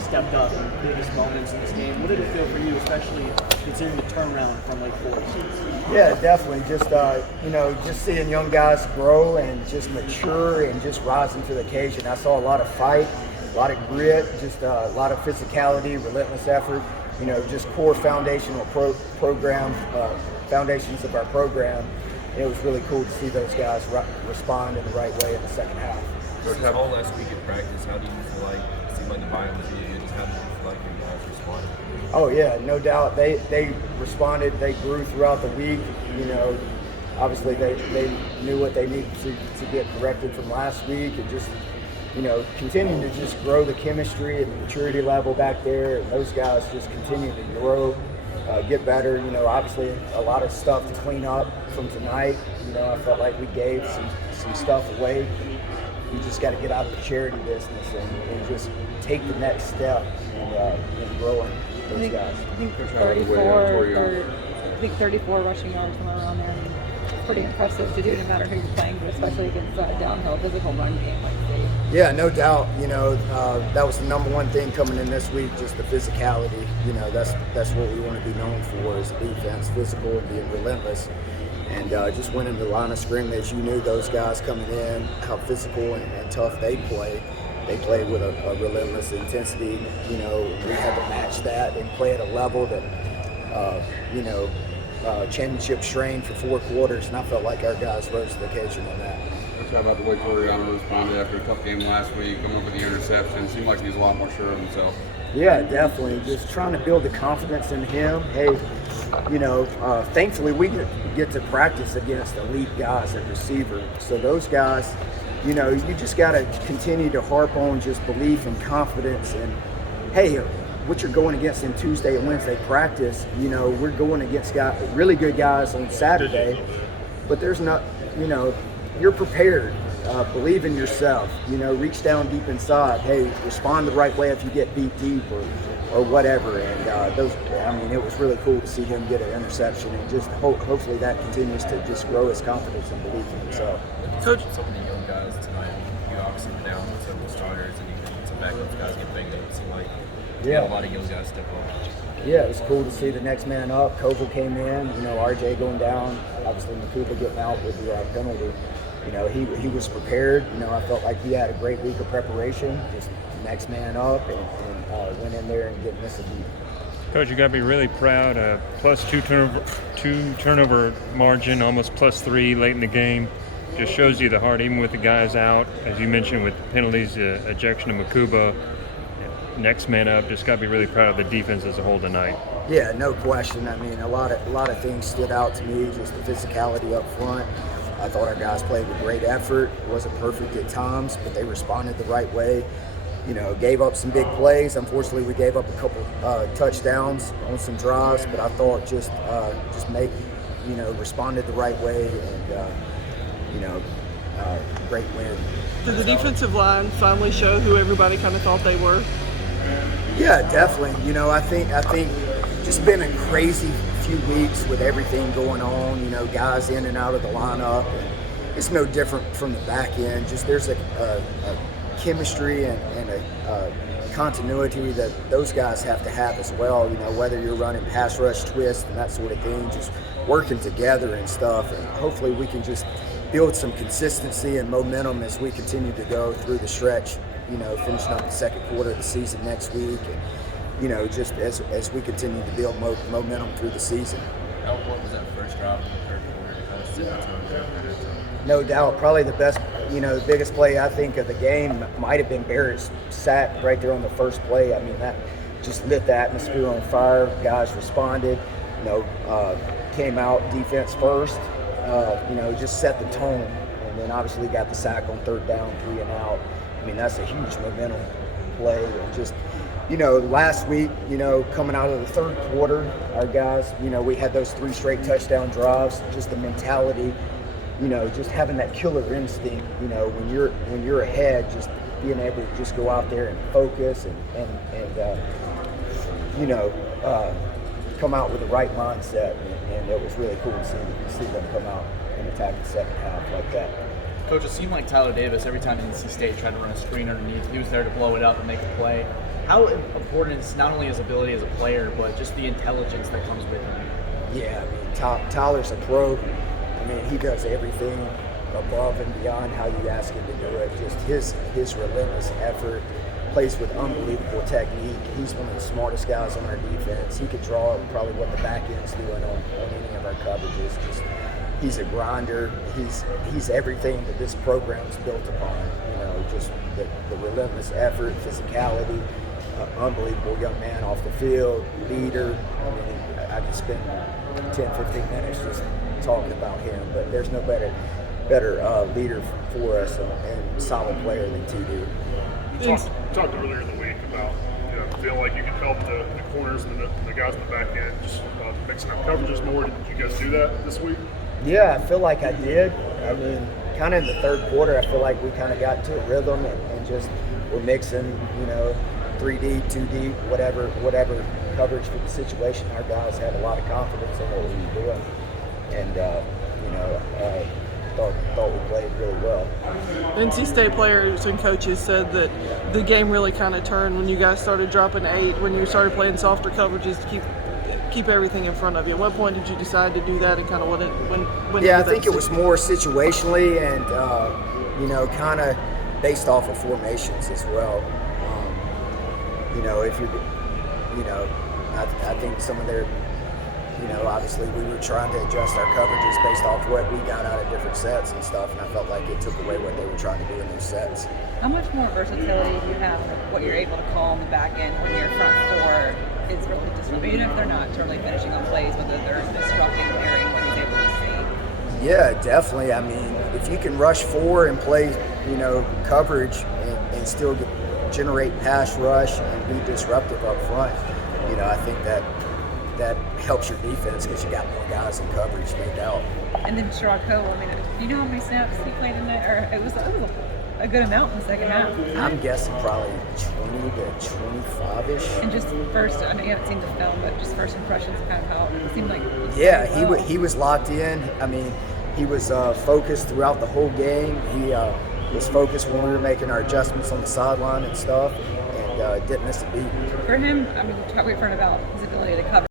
stepped up in the biggest moments in this game. What did it feel for you, especially considering the turnaround from Lake Forest? Yeah, definitely. Just just seeing young guys grow and just mature and just rising to the occasion. I saw a lot of fight, a lot of grit, just a lot of physicality, relentless effort. Just core foundational foundations of our program. It was really cool to see those guys respond in the right way in the second half. Since all last week in practice, how do you feel like it seemed like the buy-in was really good? Just how do you feel like you guys responded? Oh yeah, no doubt. They responded. They grew throughout the week. Obviously they knew what they needed to get corrected from last week, and just continuing to just grow the chemistry and the maturity level back there. And those guys just continue to grow, get better. Obviously a lot of stuff to clean up from tonight. I felt like we gave some stuff away. You just got to get out of the charity business and just take the next step in growing those guys. I think 34 rushing yards, somewhere around there. It's pretty impressive to do no matter who you're playing, but especially against that downhill physical run game like State. Yeah, no doubt. That was the number one thing coming in this week, just the physicality. That's what we want to be known for as a defense, physical and being relentless. And just winning the line of scrimmage, you knew those guys coming in, how physical and tough they play. They play with a relentless intensity. We had to match that and play at a level that, championship strain for 4 quarters, and I felt like our guys rose to the occasion on that. How about the way Toriano responded after a tough game last week, coming up with the interception? Seemed like he's a lot more sure of himself. Yeah, definitely. Just trying to build the confidence in him. Hey, thankfully we get to practice against elite guys at receiver. So those guys, you just got to continue to harp on just belief and confidence. And hey, what you're going against in Tuesday and Wednesday practice, we're going against really good guys on Saturday, but there's not, you're prepared. Believe in yourself. Reach down deep inside. Hey, respond the right way if you get beat deep or whatever. And it was really cool to see him get an interception, and just hopefully that continues to just grow his confidence and belief in himself. Coach, some of the young guys tonight, you obviously were down with several starters and even some backup guys get banged up. It seemed like a lot of young guys step up. Yeah, it was cool to see the next man up. Koval came in, RJ going down, obviously Makuba getting out with the penalty. He was prepared. I felt like he had a great week of preparation. Just next man up and went in there and didn't miss a beat. Coach, you got to be really proud. Plus two turnover margin, almost +3 late in the game. Just shows you the heart, even with the guys out, as you mentioned, with penalties, ejection of Makuba. Next man up. Just got to be really proud of the defense as a whole tonight. Yeah, no question. A lot of things stood out to me. Just the physicality up front. I thought our guys played with great effort. It wasn't perfect at times, but they responded the right way. Gave up some big plays. Unfortunately, we gave up a couple touchdowns on some drives, but I thought just responded the right way, and great win. Did the defensive line finally show who everybody kind of thought they were? Yeah, definitely. I think just been a crazy few weeks with everything going on, guys in and out of the lineup. And it's no different from the back end. Just there's a chemistry and a continuity that those guys have to have as well, whether you're running pass rush, twist, and that sort of thing, just working together and stuff. And hopefully we can just build some consistency and momentum as we continue to go through the stretch, finishing up the second quarter of the season next week. And, just as we continue to build momentum through the season. How important was that first drive in the third quarter to kind of sit the tone there? No doubt, probably the biggest play I think of the game might have been Barrett's sack right there on the first play. That just lit the atmosphere on fire. Guys responded, came out defense first, just set the tone, and then obviously got the sack on third down, 3 and out. That's a huge momentum play. And just, last week, coming out of the third quarter, our guys, we had those 3 straight touchdown drives, just the mentality, just having that killer instinct, when you're ahead, just being able to just go out there and focus and come out with the right mindset. And it was really cool to see them come out and attack the second half like that. Coach, it seemed like Tyler Davis, every time NC State tried to run a screen underneath, he was there to blow it up and make a play. How important is not only his ability as a player, but just the intelligence that comes with him? Yeah, I mean, Tyler's a pro. I mean, he does everything above and beyond how you ask him to do it. Just his relentless effort, plays with unbelievable technique. He's one of the smartest guys on our defense. He could draw probably what the back end's doing on any of our coverages. Just, he's a grinder. He's everything that this program's built upon. You know, just the relentless effort, physicality. Unbelievable young man off the field, leader. I mean, I could spend 10, 15 minutes just talking about him, but there's no better leader for us and solid player than TD. Talked earlier in the week about feel like you can help the corners and the guys in the back end just mixing up coverages more. Did you guys do that this week? Yeah, I feel like I did. I mean, kind of in the third quarter, I feel like we kind of got into a rhythm and just we're mixing, 3D, 2D, whatever coverage for the situation. Our guys had a lot of confidence in what we were doing, and thought we played really well. NC State players and coaches said that the game really kind of turned when you guys started dropping 8, when you started playing softer coverages to keep everything in front of you. At what point did you decide to do that, and kind of when Yeah, I think it was more situationally and kind of based off of formations as well. If you're, I think some of their, obviously we were trying to adjust our coverages based off what we got out of different sets and stuff, and I felt like it took away what they were trying to do in those sets. How much more versatility do you have with what you're able to call on the back end when your front four is really disrupting, even if they're not totally finishing on plays, whether they're disrupting or hearing what he's able to see? Yeah, definitely. I mean, if you can rush 4 and play, coverage and still generate pass rush and be disruptive up front, I think that helps your defense because you got more guys in coverage, no doubt. And then Sherrod Cole, do you know how many snaps he played in that? Or it was a good amount in the second half. I'm guessing probably 20 to 25-ish. And just first, I know you haven't seen the film, but just first impressions of kind of how it seemed like. Yeah, he was locked in. I mean, he was focused throughout the whole game. He was focused when we were making our adjustments on the sideline and stuff, and didn't miss a beat. For him, we've heard about his ability to cover.